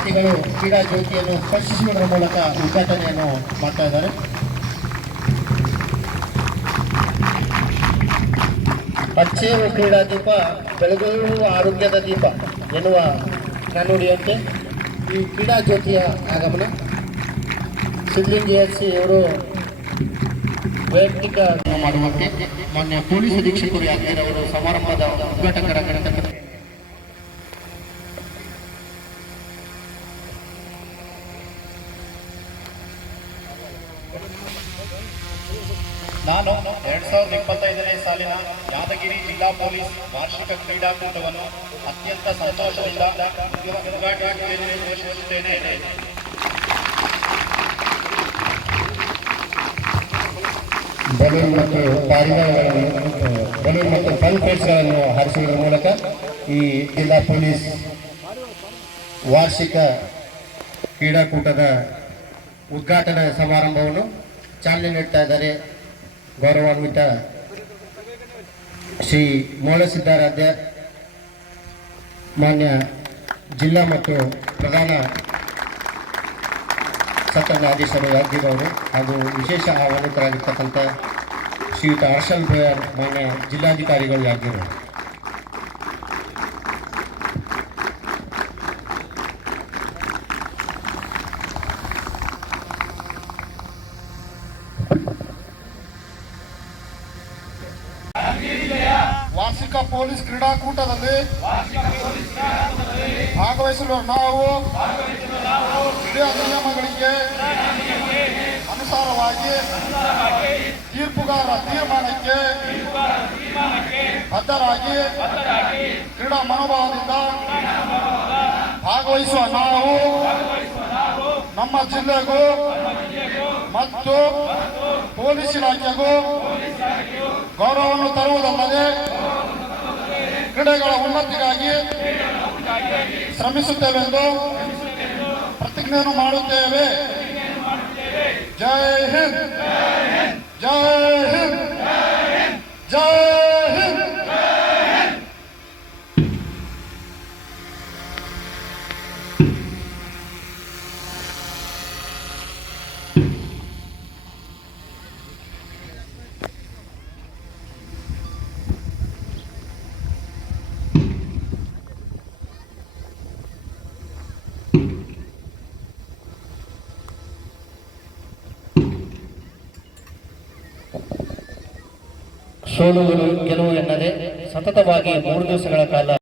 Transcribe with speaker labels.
Speaker 1: ಅತಿಥಿಗಳು ಕ್ರೀಡಾ ಜ್ಯೋತಿಯನ್ನು ಸ್ಪರ್ಶಿಸುವುದರ ಮೂಲಕ ಉದ್ಘಾಟನೆಯನ್ನು ಮಾಡ್ತಾ ಇದ್ದಾರೆ. ಪಚ್ಚೇವು ಕ್ರೀಡಾ ದೀಪ ಬೆಳಗುವ ಆರೋಗ್ಯದ ದೀಪ ಎನ್ನುವ ನಾನುಡಿಯಂತೆ ಈ ಕ್ರೀಡಾ ಜ್ಯೋತಿಯ ಆಗಮನ. ಸಿದ್ಧಲಿಂಗ ಎಸ್ ಸಿ ಅವರು ವೈಯಕ್ತಿಕ ಮಾಡುವಂತೆ ಮಾನ್ಯ ಪೊಲೀಸ್ ಅಧೀಕ್ಷಕರು ಯಾಕೆ ಅವರು ಸಮಾರಂಭದ ಉದ್ಘಾಟಕರಾಗಿರತಕ್ಕಂಥ
Speaker 2: ನಾನು ಎರಡ್ ಸಾವಿರದ ಇಪ್ಪತ್ತೈದನೇ ಸಾಲಿನ ಯಾದಗಿರಿ ಜಿಲ್ಲಾ ಪೊಲೀಸ್ ವಾರ್ಷಿಕ ಕ್ರೀಡಾಕೂಟವನ್ನು ಅತ್ಯಂತ ಸಂತೋಷದಿಂದ ಘೋಷಿಸುತ್ತೇನೆ
Speaker 1: ಬಲೂನ್ ಮತ್ತು ಪಾರಿವಾಳಗಳನ್ನು ಬಲೂನ್ ಮತ್ತು ಫನ್ ಪ್ಲೇಟ್ಸ್ಗಳನ್ನು ಹಾರಿಸುವುದರ ಮೂಲಕ ಈ ಜಿಲ್ಲಾ ಪೊಲೀಸ್ ವಾರ್ಷಿಕ ಕ್ರೀಡಾಕೂಟದ ಉದ್ಘಾಟನಾ ಸಮಾರಂಭವನ್ನು ಚಾಲನೆ ನೀಡ್ತಾ ಇದ್ದಾರೆ ಗೌರವಾನ್ವಿತ ಶ್ರೀ ಮೋಳಸಿದ್ದಾರಾಧ್ಯ ಮಾನ್ಯ ಜಿಲ್ಲಾ ಮತ್ತು ಪ್ರಧಾನ ಸತ್ರ ನ್ಯಾಯಾಧೀಶರು ಯಾದಗಿರಿ ಹಾಗೂ ವಿಶೇಷ ಆಹ್ವಾನಿತರಾಗಿರ್ತಕ್ಕಂಥ ಶ್ರೀಯುತ ಹರ್ಷಲ್ ಭೋಯರ್ ಮಾನ್ಯ ಜಿಲ್ಲಾಧಿಕಾರಿಗಳು ಯಾದಗಿರಿ ಅವರು.
Speaker 2: ವಾರ್ಷಿಕ ಪೊಲೀಸ್ ಕ್ರೀಡಾಕೂಟದಲ್ಲಿ ಭಾಗವಹಿಸಲು ನಾವು ಕ್ರೀಡಾ ನಿಯಮಗಳಿಗೆ ಅನುಸಾರವಾಗಿ ತೀರ್ಪುಗಾರ ತೀರ್ಮಾನಕ್ಕೆ ಬದ್ಧರಾಗಿ ಕ್ರೀಡಾ ಮನೋಭಾವದಿಂದ ಭಾಗವಹಿಸುವ ನಾವು ನಮ್ಮ ಜಿಲ್ಲೆಗೂ ಮತ್ತು ಪೊಲೀಸ್ ಇಲಾಖೆಗೂ ಗೌರವವನ್ನು ಕ್ರೀಡೆಗಳ ಉನ್ನತಿಗಾಗಿ ಶ್ರಮಿಸುತ್ತೇವೆಂದು ಪ್ರತಿಜ್ಞೆಯನ್ನು ಮಾಡುತ್ತೇವೆ ಜೈ ಹಿಂದ್ ಜೈ ಹಿಂದ್ ಜೈ ಹಿಂದ್
Speaker 1: ಸೋಲುವುದು ಗೆಲುವು ಎನ್ನದೆ ಸತತವಾಗಿ ಮೂರು ದಿವಸಗಳ ಕಾಲ